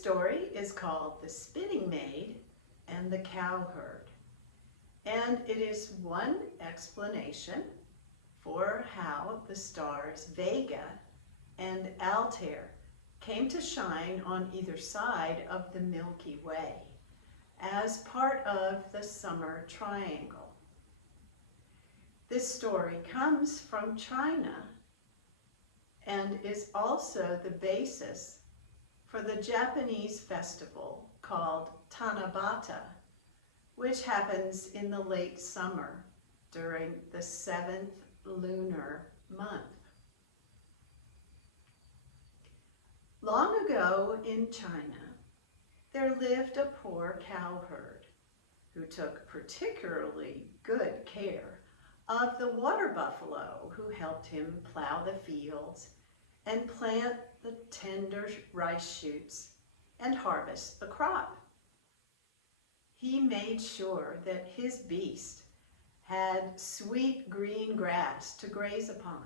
story is called The Spinning Maid and the Cowherd, and it is one explanation for how the stars Vega and Altair came to shine on either side of the Milky Way as part of the summer triangle. This story comes from China and is also the basis for the Japanese festival called Tanabata, which happens in the late summer during the 7th lunar month. Long ago in China, there lived a poor cowherd who took particularly good care of the water buffalo who helped him plow the fields and plant the tender rice shoots and harvest the crop. He made sure that his beast had sweet green grass to graze upon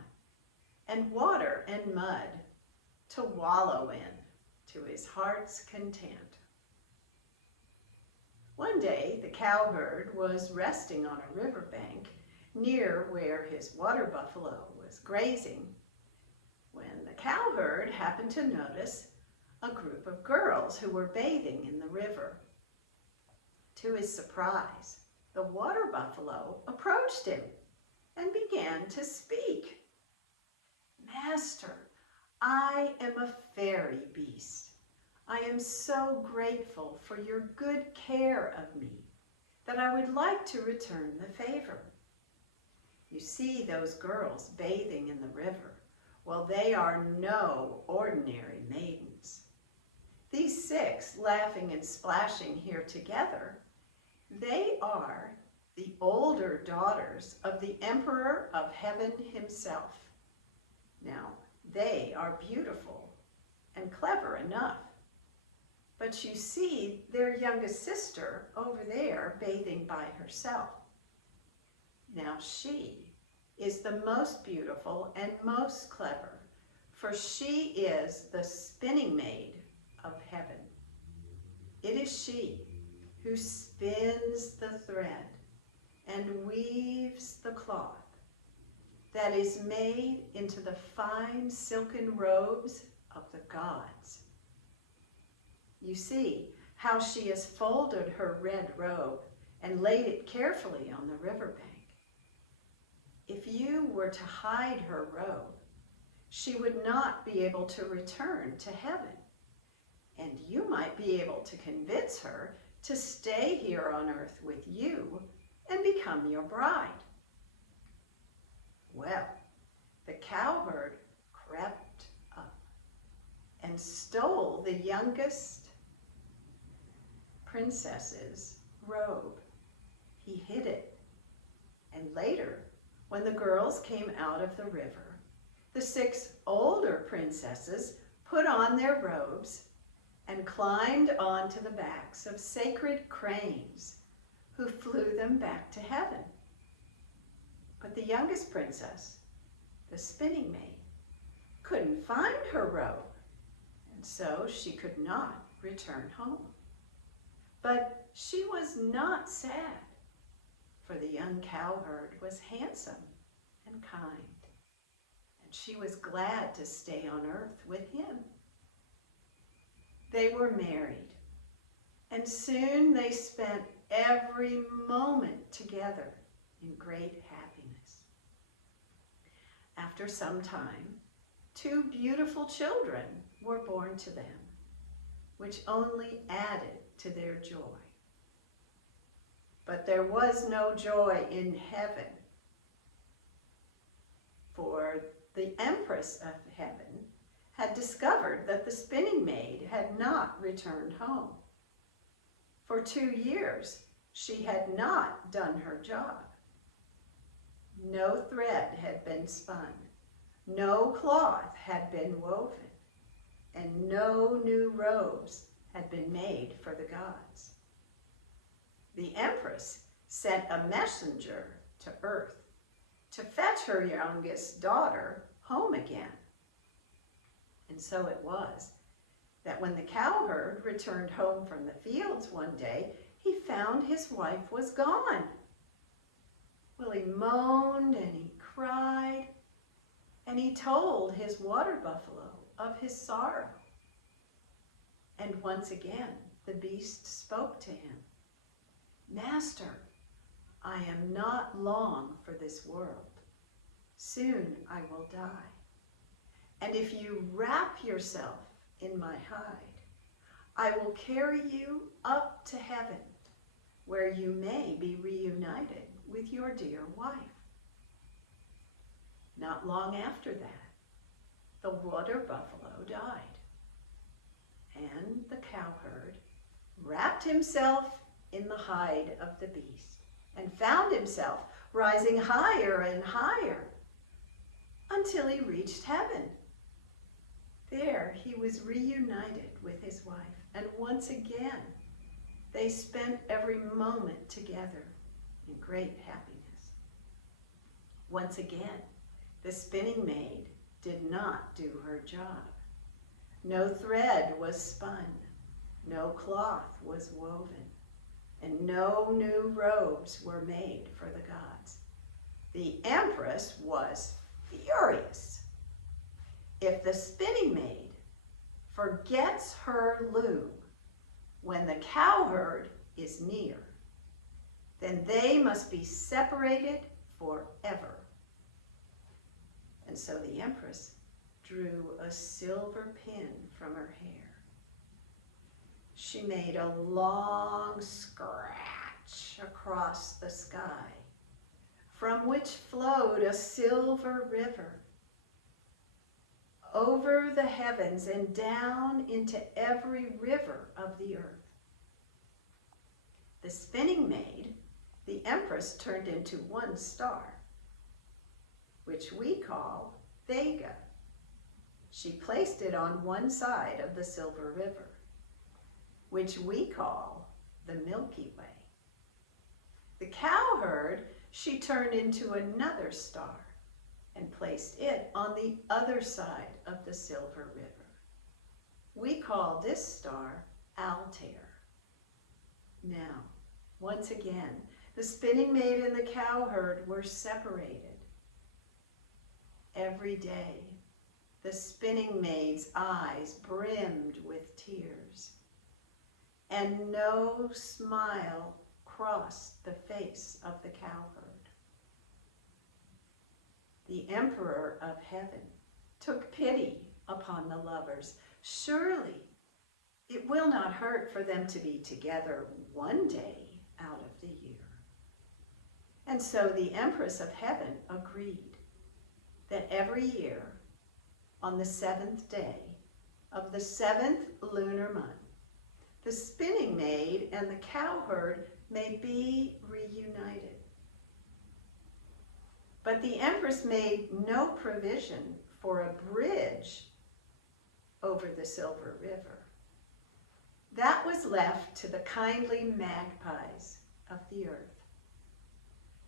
and water and mud to wallow in to his heart's content. One day, the cowherd was resting on a riverbank near where his water buffalo was grazing when the cowherd happened to notice a group of girls who were bathing in the river. To his surprise, the water buffalo approached him and began to speak. "Master, I am a fairy beast. I am so grateful for your good care of me that I would like to return the favor. You see those girls bathing in the river? Well, they are no ordinary maidens. These 6 laughing and splashing here together, they are the older daughters of the Emperor of Heaven himself. Now, they are beautiful and clever enough, but you see their youngest sister over there bathing by herself. Now she is the most beautiful and most clever, for she is the spinning maid of heaven. It is she who spins the thread and weaves the cloth that is made into the fine silken robes of the gods. You see how she has folded her red robe and laid it carefully on the riverbank. If you were to hide her robe, she would not be able to return to heaven, and you might be able to convince her to stay here on earth with you and become your bride." Well, the cowherd crept up and stole the youngest princess's robe. He hid it, and later, when the girls came out of the river, the 6 older princesses put on their robes and climbed onto the backs of sacred cranes who flew them back to heaven. But the youngest princess, the spinning maid, couldn't find her robe, and so she could not return home. But she was not sad, for the young cowherd was handsome and kind, and she was glad to stay on earth with him. They were married, and soon they spent every moment together in great happiness. After some time, 2 beautiful children were born to them, which only added to their joy. But there was no joy in heaven, for the Empress of Heaven had discovered that the spinning maid had not returned home. For 2 years, she had not done her job. No thread had been spun, no cloth had been woven, and no new robes had been made for the gods. The Empress sent a messenger to Earth to fetch her youngest daughter home again. And so it was that when the cowherd returned home from the fields one day, he found his wife was gone. Well, he moaned and he cried, and he told his water buffalo of his sorrow. And once again, the beast spoke to him. "Master, I am not long for this world. Soon I will die. And if you wrap yourself in my hide, I will carry you up to heaven, where you may be reunited with your dear wife." Not long after that, the water buffalo died, and the cowherd wrapped himself in the hide of the beast and found himself rising higher and higher until he reached heaven. There he was reunited with his wife, and once again they spent every moment together in great happiness. Once again, the spinning maid did not do her job. No thread was spun, no cloth was woven, and no new robes were made for the gods. The empress was furious. If the spinning maid forgets her loom when the cowherd is near, then they must be separated forever. And so the empress drew a silver pin from her hair. She made a long scratch across the sky, from which flowed a silver river over the heavens and down into every river of the earth. The spinning maid, the empress, turned into one star, which we call Vega. She placed it on one side of the silver river, which we call the Milky Way. The cowherd she turned into another star and placed it on the other side of the silver river. We call this star Altair. Now, once again, the spinning maid and the cowherd were separated. Every day, the spinning maid's eyes brimmed with tears, and no smile crossed the face of the cowherd. The Emperor of Heaven took pity upon the lovers. Surely it will not hurt for them to be together one day out of the year. And so the Empress of Heaven agreed that every year, on the 7th day of the 7th lunar month, the spinning maid and the cowherd may be reunited. But the Empress made no provision for a bridge over the Silver River. That was left to the kindly magpies of the earth,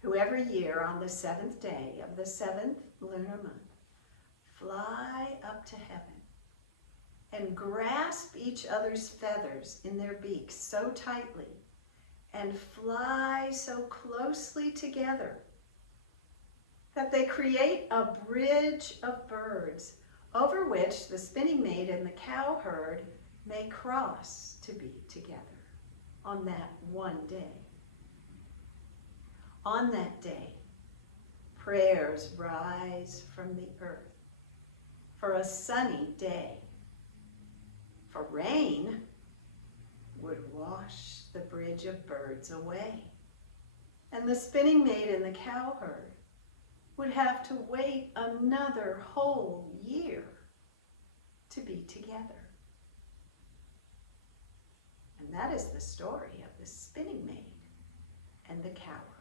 who every year on the 7th day of the 7th lunar month fly up to heaven and grasp each other's feathers in their beaks so tightly and fly so closely together that they create a bridge of birds over which the spinning maid and the cowherd may cross to be together on that one day. On that day, prayers rise from the earth for a sunny day, for rain would wash the bridge of birds away, and the spinning maid and the cowherd would have to wait another whole year to be together. And that is the story of the spinning maid and the cowherd.